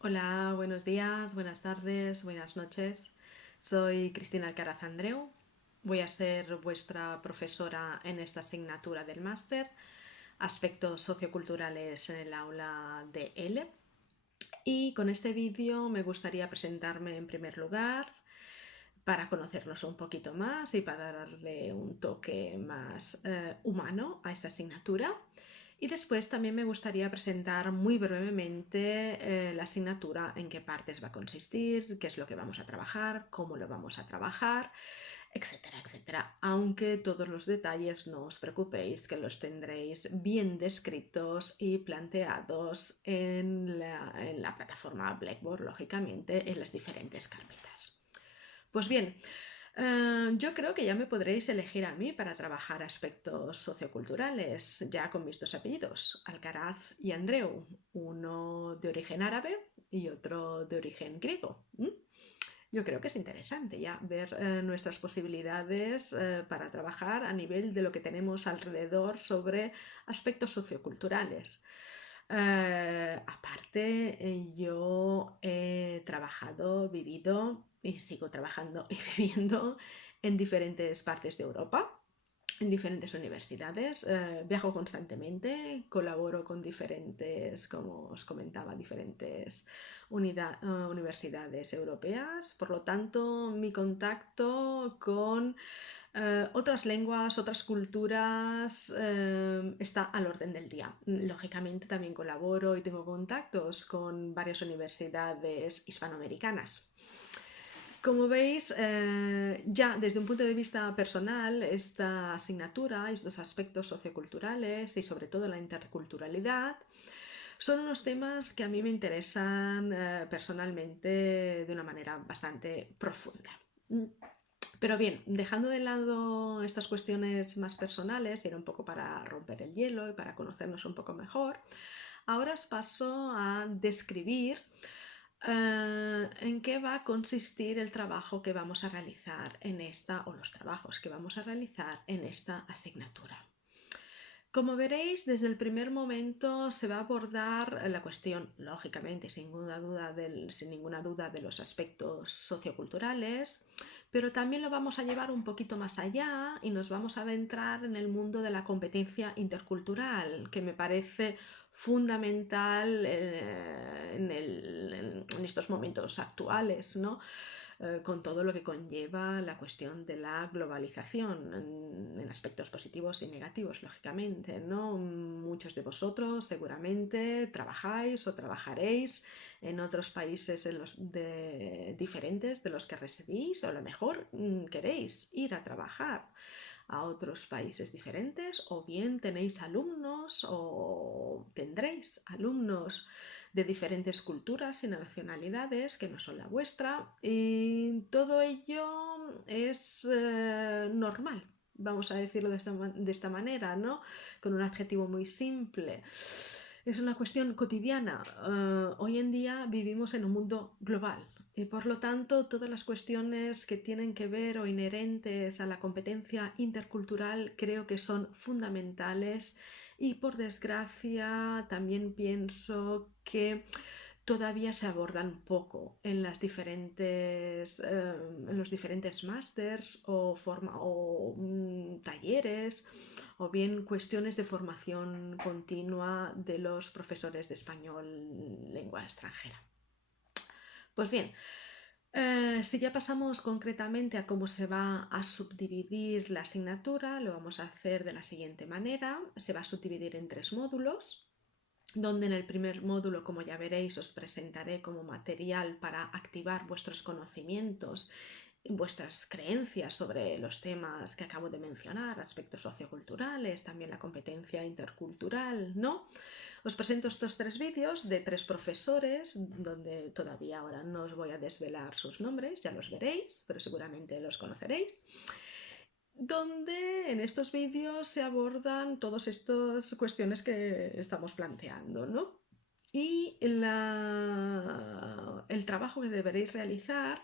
Hola, buenos días, buenas tardes, buenas noches. Soy Cristina Alcaraz Andreu. Voy a ser vuestra profesora en esta asignatura del máster, Aspectos socioculturales en el aula de L. Y con este vídeo me gustaría presentarme en primer lugar para conocernos un poquito más y para darle un toque más humano a esta asignatura. Y después también me gustaría presentar muy brevemente la asignatura, en qué partes va a consistir, qué es lo que vamos a trabajar, cómo lo vamos a trabajar, etcétera, etcétera. Aunque todos los detalles no os preocupéis, que los tendréis bien descritos y planteados en la plataforma Blackboard, lógicamente, en las diferentes carpetas. Pues bien, yo creo que ya me podréis elegir a mí para trabajar aspectos socioculturales, ya con mis dos apellidos, Alcaraz y Andreu, uno de origen árabe y otro de origen griego. Yo creo que es interesante ya ver nuestras posibilidades para trabajar a nivel de lo que tenemos alrededor sobre aspectos socioculturales. Aparte, yo he trabajado, vivido y sigo trabajando y viviendo en diferentes partes de Europa, en diferentes universidades, viajo constantemente, colaboro con diferentes, como os comentaba, diferentes universidades europeas, por lo tanto mi contacto con otras lenguas, otras culturas está al orden del día. Lógicamente también colaboro y tengo contactos con varias universidades hispanoamericanas. Como veis, ya desde un punto de vista personal, esta asignatura, estos aspectos socioculturales y sobre todo la interculturalidad, son unos temas que a mí me interesan personalmente de una manera bastante profunda. Pero bien, dejando de lado estas cuestiones más personales, y era un poco para romper el hielo y para conocernos un poco mejor, ahora os paso a describir en qué va a consistir el trabajo que vamos a realizar en esta, o los trabajos que vamos a realizar en esta asignatura. Como veréis, desde el primer momento se va a abordar la cuestión, lógicamente, sin ninguna duda de los aspectos socioculturales, pero también lo vamos a llevar un poquito más allá y nos vamos a adentrar en el mundo de la competencia intercultural, que me parece fundamental en estos momentos actuales, ¿no? Con todo lo que conlleva la cuestión de la globalización en aspectos positivos y negativos, lógicamente, ¿no? Muchos de vosotros seguramente trabajáis o trabajaréis en otros países diferentes de los que residís, o a lo mejor queréis ir a trabajar a otros países diferentes, o bien tenéis alumnos o tendréis alumnos de diferentes culturas y nacionalidades que no son la vuestra, y todo ello es normal, vamos a decirlo de esta manera, ¿no? Con un adjetivo muy simple. Es una cuestión cotidiana. Hoy en día vivimos en un mundo global y por lo tanto todas las cuestiones que tienen que ver o inherentes a la competencia intercultural creo que son fundamentales, y por desgracia también pienso que todavía se abordan poco en los diferentes másters o talleres, o bien cuestiones de formación continua de los profesores de español lengua extranjera. Pues bien, si ya pasamos concretamente a cómo se va a subdividir la asignatura, lo vamos a hacer de la siguiente manera. Se va a subdividir en 3 módulos, donde en el primer módulo, como ya veréis, os presentaré como material para activar vuestros conocimientos, vuestras creencias sobre los temas que acabo de mencionar, aspectos socioculturales, también la competencia intercultural, ¿no? Os presento estos 3 vídeos de 3 profesores, donde todavía ahora no os voy a desvelar sus nombres, ya los veréis, pero seguramente los conoceréis, donde en estos vídeos se abordan todas estas cuestiones que estamos planteando, ¿no? Y el trabajo que deberéis realizar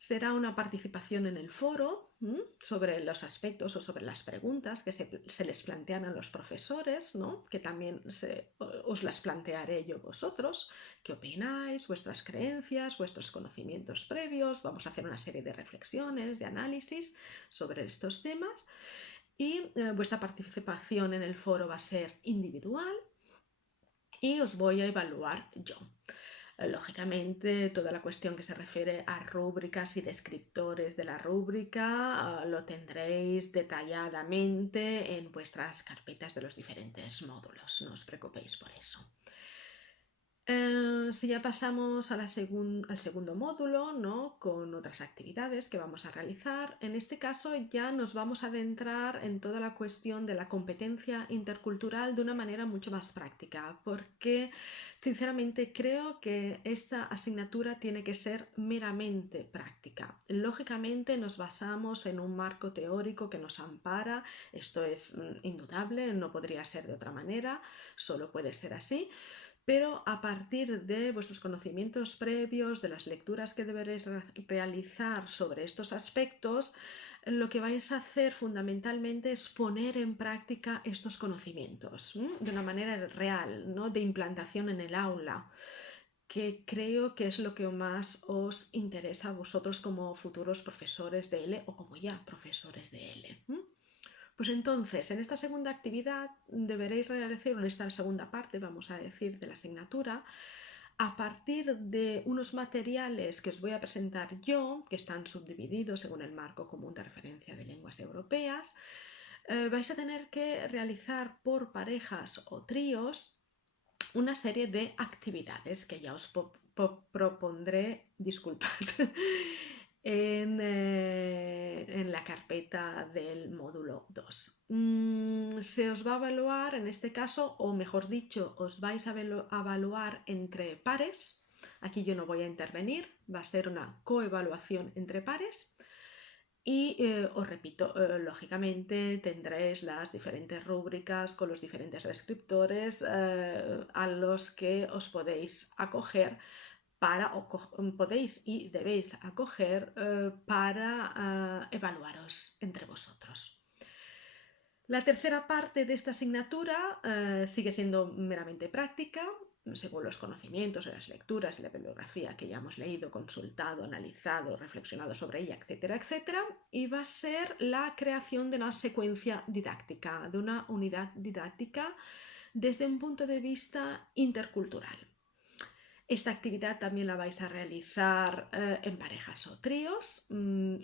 Será una participación en el foro sobre los aspectos o sobre las preguntas que se les plantean a los profesores, ¿no? Que también os las plantearé yo vosotros. ¿Qué opináis? Vuestras creencias, vuestros conocimientos previos. Vamos a hacer una serie de reflexiones, de análisis sobre estos temas. Y vuestra participación en el foro va a ser individual y os voy a evaluar yo. Lógicamente, toda la cuestión que se refiere a rúbricas y descriptores de la rúbrica lo tendréis detalladamente en vuestras carpetas de los diferentes módulos, no os preocupéis por eso. Si ya pasamos al segundo módulo, ¿no? Con otras actividades que vamos a realizar, en este caso ya nos vamos a adentrar en toda la cuestión de la competencia intercultural de una manera mucho más práctica, porque sinceramente creo que esta asignatura tiene que ser meramente práctica. Lógicamente nos basamos en un marco teórico que nos ampara, esto es indudable, no podría ser de otra manera, solo puede ser así. Pero a partir de vuestros conocimientos previos, de las lecturas que deberéis realizar sobre estos aspectos, lo que vais a hacer fundamentalmente es poner en práctica estos conocimientos de una manera real, ¿no? De implantación en el aula, que creo que es lo que más os interesa a vosotros como futuros profesores de L o como ya profesores de L. Pues entonces, en esta segunda actividad deberéis realizar, en esta segunda parte, vamos a decir, de la asignatura, a partir de unos materiales que os voy a presentar yo, que están subdivididos según el marco común de referencia de lenguas europeas, vais a tener que realizar por parejas o tríos una serie de actividades que ya os propondré, disculpad, en la carpeta del módulo 2. Se os va a evaluar en este caso, o mejor dicho, os vais a evaluar entre pares. Aquí yo no voy a intervenir, va a ser una coevaluación entre pares. Y os repito, lógicamente tendréis las diferentes rúbricas con los diferentes descriptores a los que os podéis acoger podéis y debéis acoger para evaluaros entre vosotros. La tercera parte de esta asignatura sigue siendo meramente práctica, según los conocimientos y las lecturas y la bibliografía que ya hemos leído, consultado, analizado, reflexionado sobre ella, etcétera, etcétera, y va a ser la creación de una secuencia didáctica, de una unidad didáctica desde un punto de vista intercultural. Esta actividad también la vais a realizar en parejas o tríos.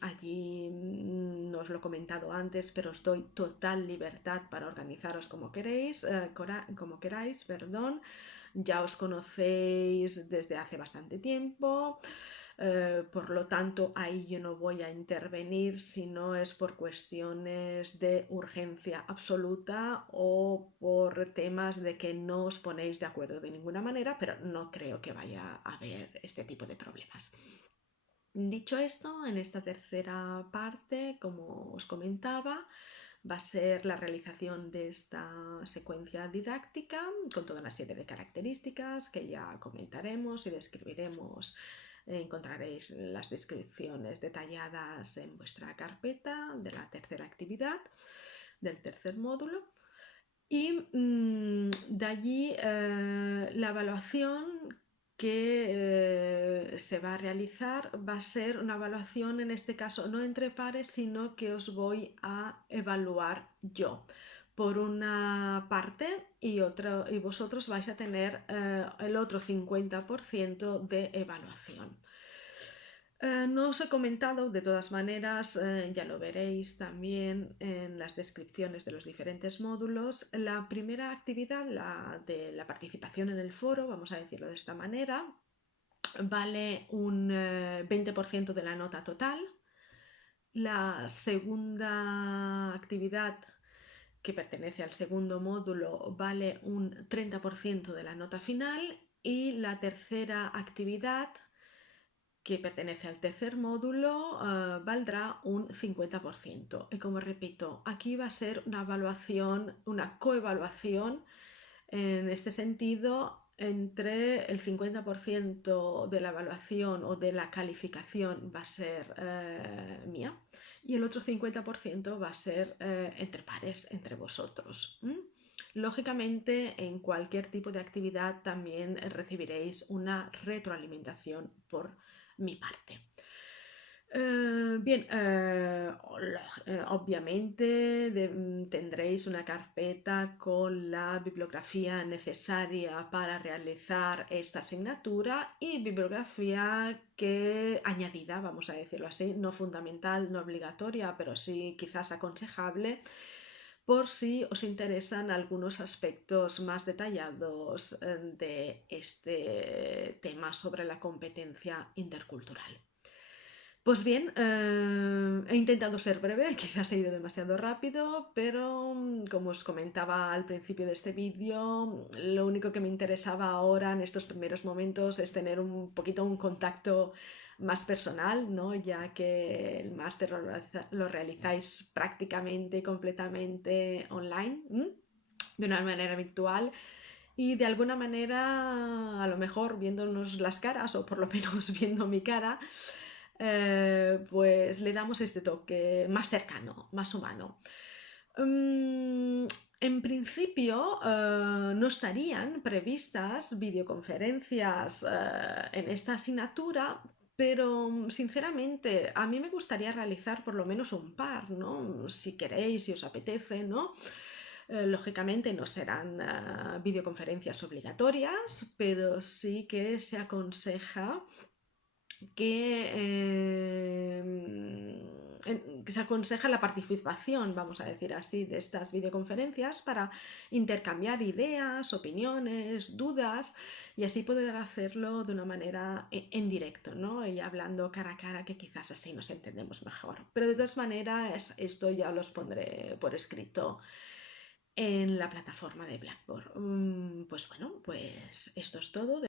Allí no os lo he comentado antes, pero os doy total libertad para organizaros como queráis, perdón. Ya os conocéis desde hace bastante tiempo. Por lo tanto, ahí yo no voy a intervenir si no es por cuestiones de urgencia absoluta o por temas de que no os ponéis de acuerdo de ninguna manera, pero no creo que vaya a haber este tipo de problemas. Dicho esto, en esta tercera parte, como os comentaba, va a ser la realización de esta secuencia didáctica con toda una serie de características que ya comentaremos y describiremos. Encontraréis las descripciones detalladas en vuestra carpeta de la tercera actividad, del tercer módulo. Y de allí la evaluación que se va a realizar va a ser una evaluación, en este caso no entre pares, sino que os voy a evaluar yo por una parte y vosotros vais a tener el otro 50% de evaluación. No os he comentado, de todas maneras, ya lo veréis también en las descripciones de los diferentes módulos. La primera actividad, la de la participación en el foro, vamos a decirlo de esta manera, vale un 20% de la nota total. La segunda actividad, que pertenece al segundo módulo, vale un 30% de la nota final, y la tercera actividad, que pertenece al tercer módulo, valdrá un 50%. Y como repito, aquí va a ser una evaluación, una coevaluación en este sentido, entre el 50% de la evaluación o de la calificación va a ser mía y el otro 50% va a ser entre pares, entre vosotros. Lógicamente, en cualquier tipo de actividad también recibiréis una retroalimentación por mi parte. Bien, obviamente tendréis una carpeta con la bibliografía necesaria para realizar esta asignatura y bibliografía que añadida, vamos a decirlo así, no fundamental, no obligatoria, pero sí quizás aconsejable por si os interesan algunos aspectos más detallados de este tema sobre la competencia intercultural. Pues bien, he intentado ser breve, quizás he ido demasiado rápido, pero como os comentaba al principio de este vídeo, lo único que me interesaba ahora en estos primeros momentos es tener un poquito un contacto más personal, ¿no? Ya que el máster lo realizáis prácticamente y completamente online, de una manera virtual. Y de alguna manera, a lo mejor viéndonos las caras, o por lo menos viendo mi cara, pues le damos este toque más cercano, más humano. En principio, no estarían previstas videoconferencias en esta asignatura, pero sinceramente a mí me gustaría realizar por lo menos un par, ¿no? Si queréis, si os apetece, ¿no? Lógicamente no serán videoconferencias obligatorias, pero sí que se aconseja que se aconseja la participación, vamos a decir así, de estas videoconferencias para intercambiar ideas, opiniones, dudas y así poder hacerlo de una manera en directo, ¿no? Y hablando cara a cara, que quizás así nos entendemos mejor. Pero de todas maneras, esto ya los pondré por escrito en la plataforma de Blackboard. Pues bueno, pues esto es todo.